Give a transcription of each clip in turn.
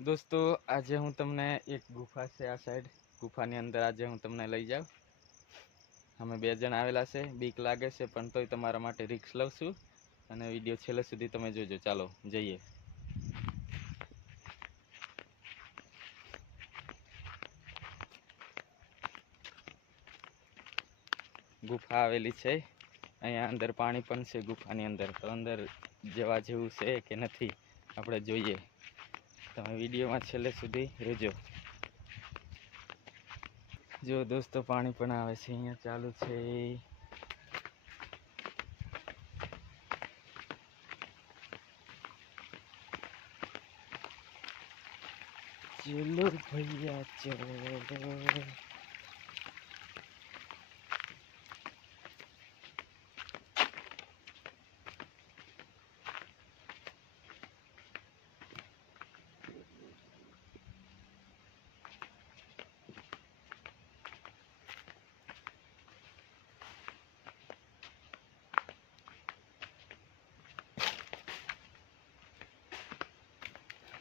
દોસ્તો આજે હું તમને એક ગુફા છે આ સાઈડ ગુફાની અંદર આજે હું તમને લઈ જાઉં। અમે બે જણ આવેલા છે, બીક લાગે છે પણ તોય તમારા માટે રિસ્ક લઉં છું અને વિડીયો છેલ્લે સુધી તમે જોજો। ચાલો જઈએ। ગુફા આવેલી છે અહીંયા અંદર, પાણી પણ છે ગુફાની અંદર, તો અંદર જવા જેવું છે કે નથી આપણે જોઈએ। તમે વિડીયોમાં છેલ્લે સુધી રહેજો। જો દોસ્તો પાણી પણ આવે છે અહીંયા ચાલુ છે। ચલો ભૈયા ચલો।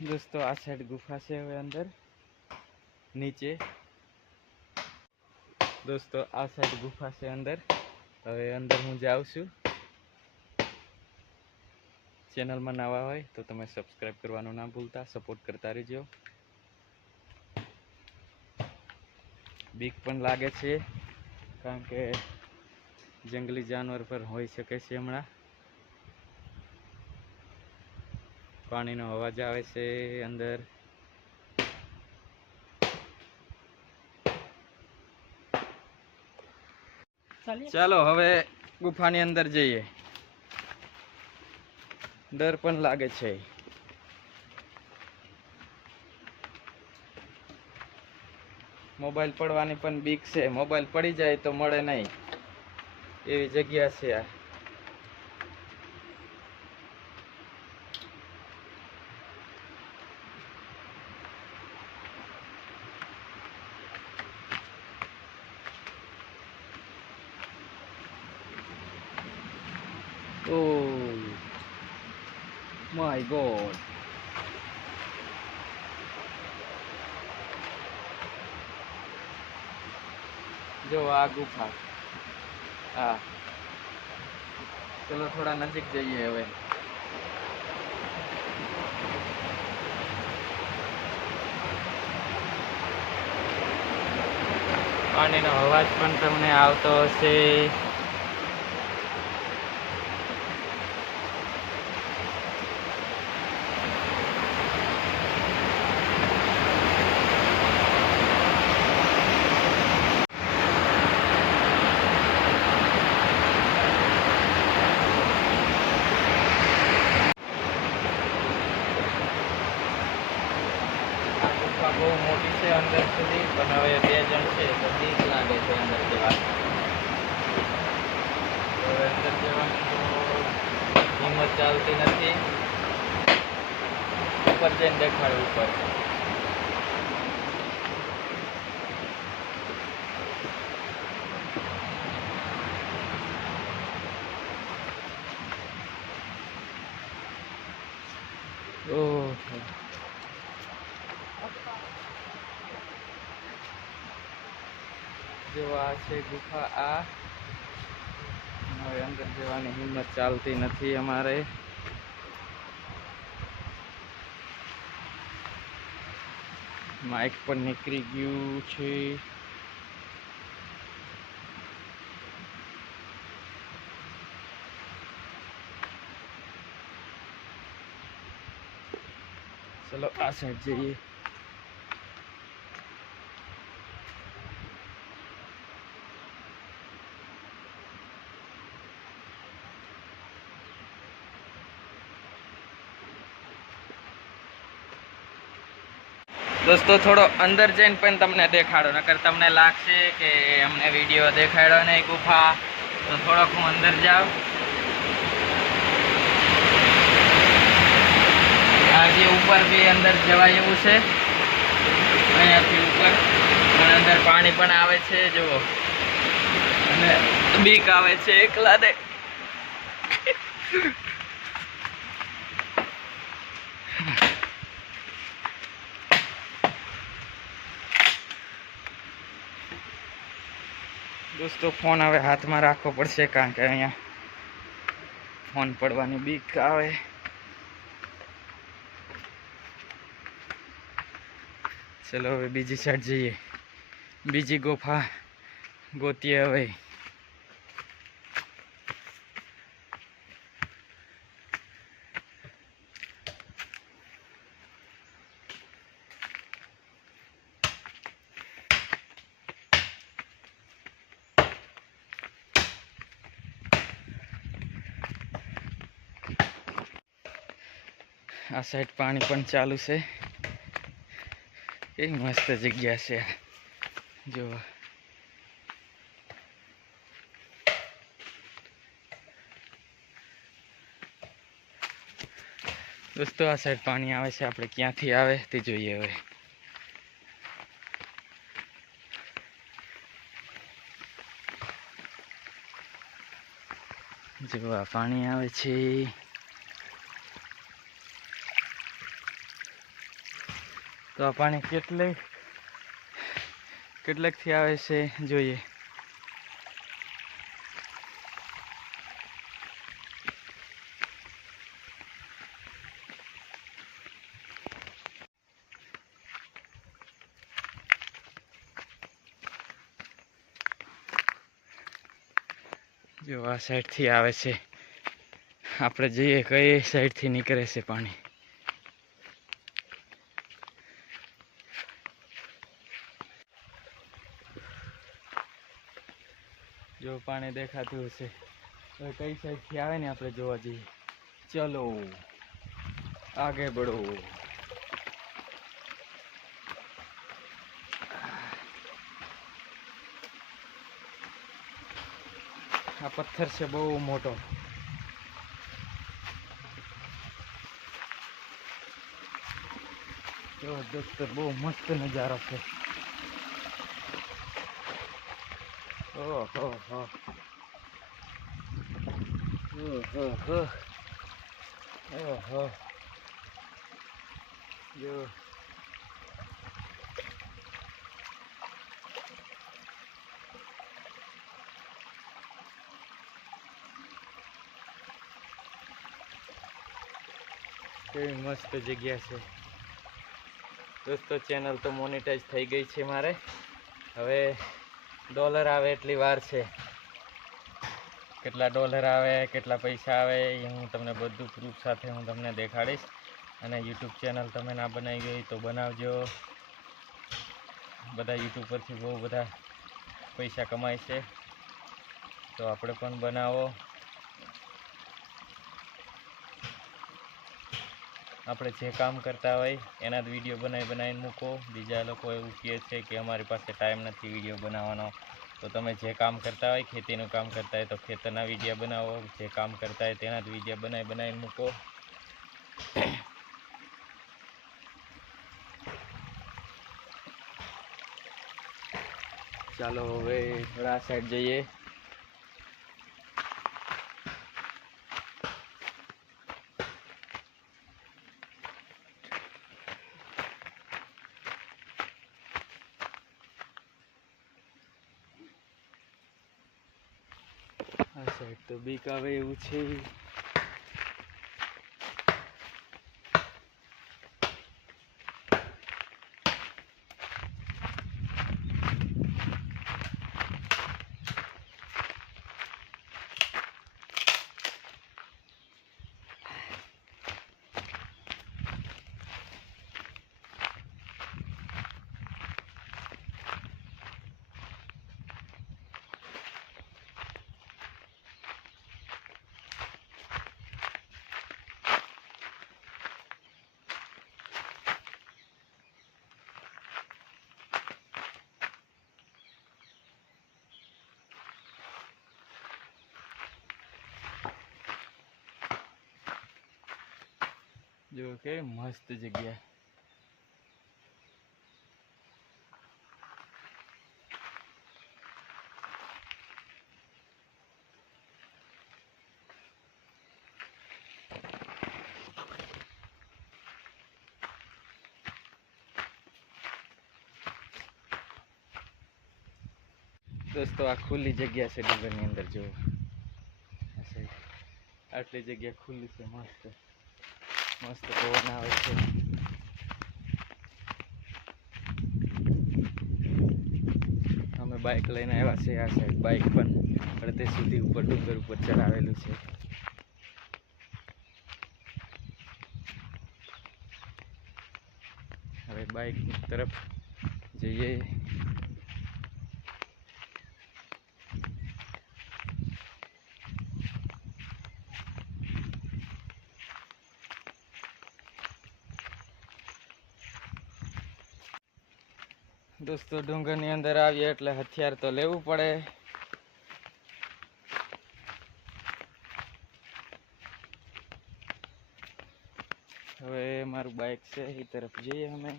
दोस्तों आ साइड गुफा से હવે અંદર નીચે। दोस्तों आ साइड गुफा से अंदर હવે અંદર હું જાઉં છું। चैनल में नवा હોય તો તમે સબસ્ક્રાઇબ કરવાનું ના ભૂલતા, સપોર્ટ કરતા રહેજો। બીક પણ લાગે છે કારણ કે જંગલી જાનવર પર હોઈ શકે છે। હમણાં પાણીનો અવાજ આવે છે અંદર। ચાલો હવે ગુફાની અંદર જઈએ। ડર પણ લાગે છે। મોબાઈલ પડવાની પણ બીક છે, મોબાઈલ પડી જાય તો મળે નહીં એવી જગ્યા છે આ। Oh my God! जो आ गुफा हाँ, चलो थोड़ा नजीक जाइए હવે। પાણીનો અવાજ પણ તમને આવતો હશે। બહુ મોટી છે અંદર સુધી, પણ હવે બે જણ છે તો બીક લાગે છે અંદર જવાની। હવે અંદર જવાની તો હિંમત ચાલતી નથી। ઉપર જઈને દેખાડવું પડશે। ઓહ, जो आ છે ગુફા આ, હવે અંદર જવાની હિંમત ચાલતી નથી અમારે। માઇક પણ નીકળી ગયું છે। चलो आ साइड जाइए। दोस्तों थोड़ो अंदर जैन पण तमने देखाड़ो, नकर तमने लागशे के अमने विडियो देखाड्यो नहीं गुफा, तो थोड़ोक हूँ अंदर जाऊँ। आगे ऊपर भी अंदर जवाय एवुं छे, अहींयाथी ऊपर पण अंदर पाणी पण आवे छे। जो अने बीक आवे छे एकला ने। दोस्तों फोन हवे हाथ में राखવો પડશે કારણ કે અહીંયા फोन પડવાની બીક આવે। चलो હવે બીજી સાઈડ જઈએ, બીજી ગુફા ગોતીએ હવે। आ साइड पानी पण चालू से, ए मस्त जग्या से जो दोस्तों आ साइड पानी आवे छे, आपणे क्यांथी आवे ते जोईए हवे। जो आ पानी आवे छे, तो आ पानी કેટલેક થી આવે છે જોઈએ। जो आ साइड थी आवे छे, આપણે જોઈએ કઈ સાઈડ થી નીકળે છે પાણી। जो पानी देखाતું હશે તો કઈ સાઈડ થી આવે ને આપણે જોવા જઈએ। चलो आगे बढ़ो। आ पत्थर से बहु मोटो, जो दोस्तों बहु मस्त नजारा है। ओहो हो ओहो ओहो जो કેવી મસ્ત જગ્યા છે दोस्तों। चैनल तो मोनेटाइज થઈ ગઈ છે મારે, હવે ડોલર આવે એટલી વાર છે। કેટલા ડોલર આવે, કેટલા પૈસા આવે એ હું તમને બધું પ્રૂફ સાથે હું તમને દેખાડીશ। અને YouTube ચેનલ તમે ના બનાવી ગઈ તો બનાવજો। બધા YouTube પરથી બહુ બધા પૈસા કમાય છે, તો આપણે પણ બનાવો। આપણે જે કામ કરતા હોય એના જ વિડીયો બનાવીને મૂકો। બીજા લોકો એવું કહે છે કે અમારી પાસે ટાઈમ નથી વિડીયો બનાવવાનો, તો તમે જે કામ કરતા હોય, ખેતીનું કામ કરતા હોય તો ખેતરના વિડીયો બનાવો, જે કામ કરતા હોય તેના જ વિડીયો બનાવીને મૂકો। ચાલો હવે થોડા સાઈડ જઈએ। આ સાઈડ તો બીક આવે એવું છે। जो के मस्त जगह। દોસ્તો આ ખુલ્લી જગ્યા છે ડુંગરની અંદર જો આટલી જગ્યા ખુલ્લી છે મસ્ત મસ્ત પવન આવે છે અમે બાઇક લઈને આવ્યા છે આ સાઈડ બાઇક પણ અડધે સુધી ઉપર ડુંગર ઉપર ચડાવેલું છે હવે બાઇક તરફ જઈએ દોસ્તો ડુંગરની અંદર આવીએ એટલે હથિયાર તો લેવું પડે હવે મારું બાઇક છે એ તરફ જઈએ અમે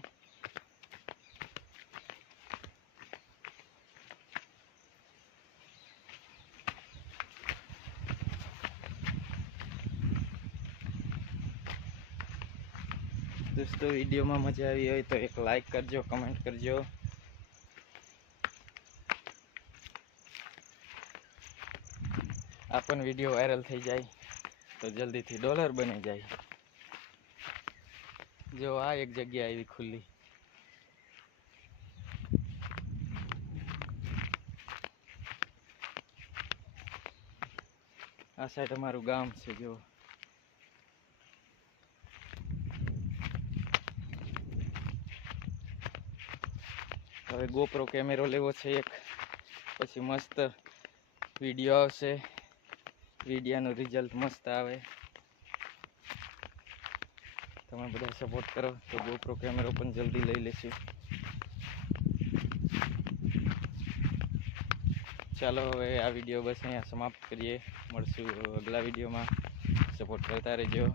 દોસ્તો વિડીયોમાં મજા આવી હોય તો એક લાઈક કરજો કમેન્ટ કરજો આ પણ વિડીયો વાયરલ થઈ જાય તો જલ્દીથી ડોલર બની જાય જો આ એક જગ્યા આવી ખુલ્લી આ સાઈડ અમારું ગામ છે જો હવે ગોપ્રો કેમેરો લેવો છે એક પછી મસ્ત વિડીયો આવશે વિડીયોનું રિઝલ્ટ મસ્ત આવે તમે બધા સપોર્ટ કરો તો ગોપ્રો કેમેરો પણ જલ્દી લઈ લેશું ચાલો હવે આ વિડીયો બસ અહીંયા સમાપ્ત કરીએ મળશું અગલા વિડીયોમાં સપોર્ટ કરતા રહેજો